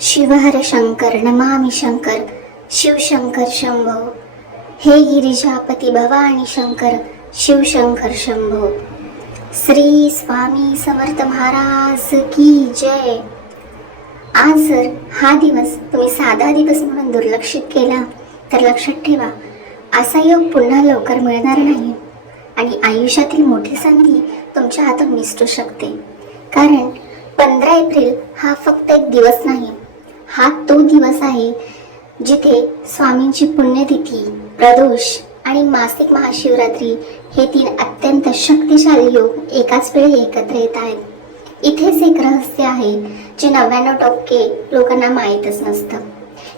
शिवहर शंकर नमामि शंकर, शिवशंकर शंभो। हे गिरिजापती भवानी शंकर, शिवशंकर शंभो। श्री स्वामी समर्थ महाराज की जय। आज जर हा दिवस तुम्ही साधा दिवस म्हणून दुर्लक्षित केला तर लक्षात ठेवा, असा योग पुन्हा लवकर मिळणार नाही आणि आयुष्यातील मोठी संधी तुमच्या हातून निसटू शकते। कारण 15 एप्रिल हा फक्त एक दिवस नाही, हा तो दिवस आहे जिथे स्वामींची पुण्यतिथी, प्रदोष आणि मासिक महाशिवरात्री हे 3 अत्यंत शक्तिशाली योग एकाच वेळी एकत्र येत आहेत। इथेच एक रहस्य आहे जे 99% लोकांना माहीतच नसतं।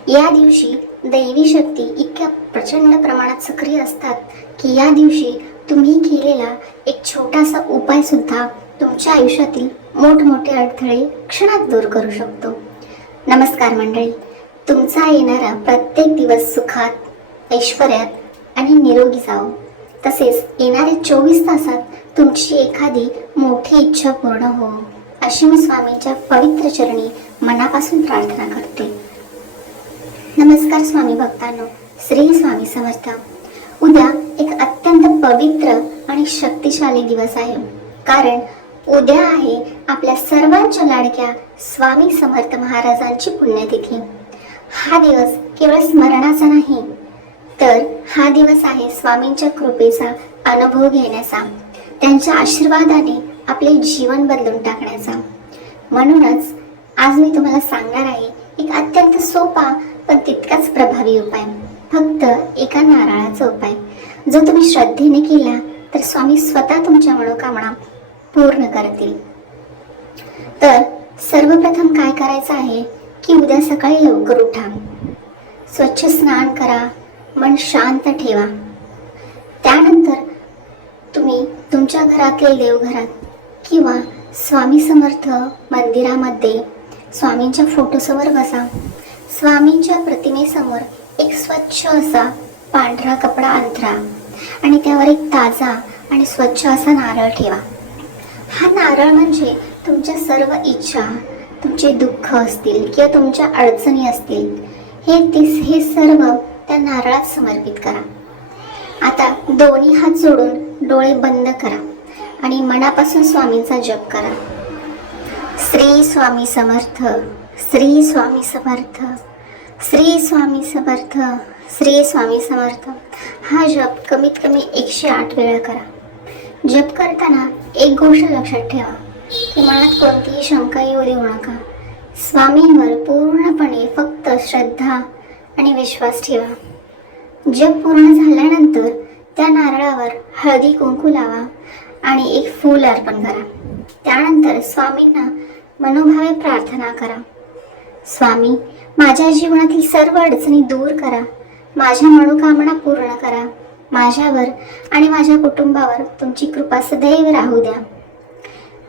या दिवशी दैवी शक्ती इतक्या प्रचंड प्रमाणात सक्रिय असतात की या दिवशी तुम्ही केलेला एक छोटासा उपाय सुद्धा तुमच्या आयुष्यातील मोठमोठे अडथळे क्षणात दूर करू शकतो। नमस्कार मंडळी, तुमचा येणारा प्रत्येक दिवस सुखात, ऐश्वर्यात आणि निरोगी जावो। तसेच येणाऱ्या 24 तासात तुमची एखादी मोठी इच्छा पूर्ण हो, अशी मी स्वामींच्या पवित्र चरणी मनापासून प्रार्थना करते। नमस्कार स्वामी भक्तांनो, श्री स्वामी समर्थ। उद्या एक अत्यंत पवित्र आणि शक्तिशाली दिवस आहे, कारण उद्या आहे आपल्या सर्वांच्या लाडक्या स्वामी समर्थ महाराजांची पुण्यतिथी। हा दिवस केवळ स्मरणाचा नाही, तर हा दिवस आहे स्वामींच्या कृपेचा अनुभव घेण्याचा, त्यांच्या आशीर्वादाने आपले जीवन बदलून टाकण्याचा। म्हणूनच आज मी तुम्हाला सांगणार आहे एक अत्यंत सोपा पण तितकाच प्रभावी उपाय, फक्त एका नारळाचा उपाय, जो तुम्ही श्रद्धेने केला तर स्वामी स्वतः तुमच्या मनोकामना पूर्ण करतील। तर सर्वप्रथम काय करायचं आहे की उद्या सकाळी लवकर उठा, स्वच्छ स्नान करा, मन शांत ठेवा। त्यानंतर तुम्ही तुमच्या घरातील देवघरात किंवा स्वामी समर्थ मंदिरामध्ये स्वामींच्या फोटोसमोर बसा। स्वामींच्या प्रतिमेसमोर एक स्वच्छ असा पांढरा कपडा अंथरा आणि त्यावर एक ताजा आणि स्वच्छ असा नारळ ठेवा। हा नारळ म्हणजे तुमच्या सर्व इच्छा, तुमचे दुःख असतील किंवा तुमच्या अडचणी असतील, हे सर्व त्या नारळात समर्पित करा। आता दोन्ही हात जोडून डोळे बंद करा आणि मनापासून स्वामींचा जप करा। श्री स्वामी समर्थ, श्री स्वामी समर्थ, श्री स्वामी समर्थ, श्री स्वामी समर्थ। हा जप कमीत कमी 108 वेळा करा। जप करताना एक गोष्ट लक्षात ठेवा की मनात कोणतीही शंका येऊ देऊ नका। स्वामींवर पूर्णपणे फक्त श्रद्धा आणि विश्वास ठेवा। जप पूर्ण झाल्यानंतर त्या नारळावर हळदी कुंकू लावा आणि एक फूल अर्पण करा। त्यानंतर स्वामींना मनोभावे प्रार्थना करा, स्वामी माझ्या जीवनातील सर्व अडचणी दूर करा, माझ्या मनोकामना पूर्ण करा, माझ्यावर आणि माझ्या कुटुंबावर तुमची कृपा सदैव राहू द्या।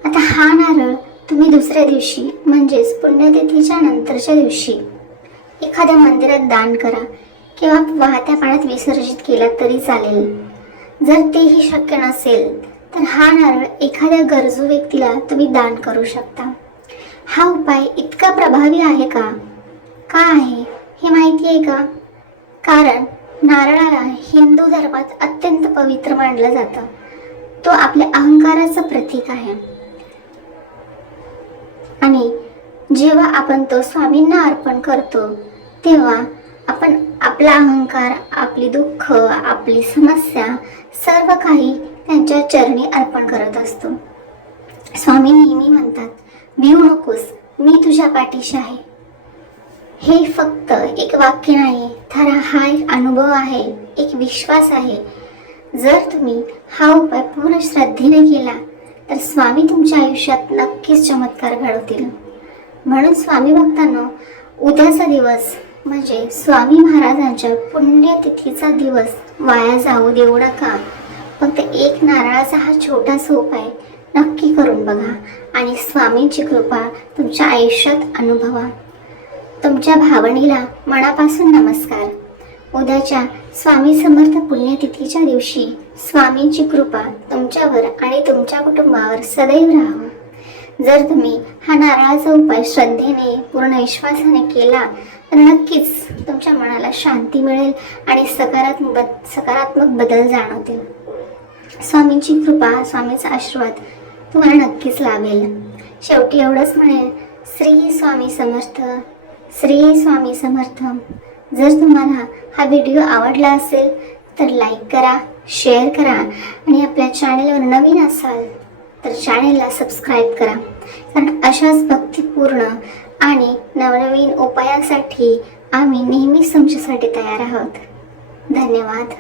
आता हा नारळ तुम्ही दुसऱ्या दिवशी म्हणजेच पुण्यतिथीच्या नंतरच्या दिवशी एखाद्या मंदिरात दान करा किंवा वाहत्या पाण्यात विसर्जित केला तरी चालेल। जर तेही शक्य नसेल तर हा नारळ एखाद्या गरजू व्यक्तीला तुम्ही दान करू शकता। हा उपाय इतका प्रभावी आहे का आहे हे माहिती आहे का? कारण नारळाला हिंदू धर्मात अत्यंत पवित्र मानलं जातं। तो आपल्या अहंकाराचं प्रतीक आहे आणि जेव्हा आपण तो स्वामींना अर्पण करतो तेव्हा आपण आपला अहंकार, आपली दुःख, आपली समस्या सर्व काही त्यांच्या चरणी अर्पण करत असतो। स्वामी नेहमी म्हणतात, भिवू नकोस, मी तुझ्या पाठीशी आहे। हे फक्त एक वाक्य नाही, तर हा एक अनुभव आहे, एक विश्वास आहे। जर तुम्ही हा उपाय पूर्ण श्रद्धेने केला तर स्वामी तुमच्या आयुष्यात नक्कीच चमत्कार घडवतील। म्हणून स्वामी भक्तांनो, उद्याचा दिवस म्हणजे स्वामी महाराजांच्या पुण्यतिथीचा दिवस वाया जाऊ देऊ नका। फक्त एक नारळाचा हा छोटासा उपाय नक्की करून बघा आणि स्वामींची कृपा तुमच्या आयुष्यात अनुभवा। तुमच्या भावनेला मनापासून नमस्कार। उद्याच्या स्वामी समर्थ पुण्यतिथीच्या दिवशी स्वामींची कृपा तुमच्यावर आणि तुमच्या कुटुंबावर सदैव राहो। जर तुम्ही हा नारळाचा उपाय श्रद्धेने पूर्ण विश्वासाने केला तर नक्कीच तुमच्या मनाला शांती मिळेल आणि सकारात्मक बदल जाणवतील. स्वामींची कृपा, स्वामीचा आशीर्वाद तुम्हाला नक्कीच लाभेल. शेवटी एवढंच म्हणेल, श्री स्वामी समर्थ, श्री स्वामी समर्थ. जर तुम्हाला हा व्हिडिओ आवडला असेल तर लाईक करा, शेअर करा आणि आपल्या चॅनेलवर नवीन असाल तर चॅनेलला सबस्क्राईब करा. कारण अशाच भक्तिपूर्ण आणि नवनवीन उपायासाठी आम्ही नेहमीच तुमच्यासाठी तयार आहोत. धन्यवाद.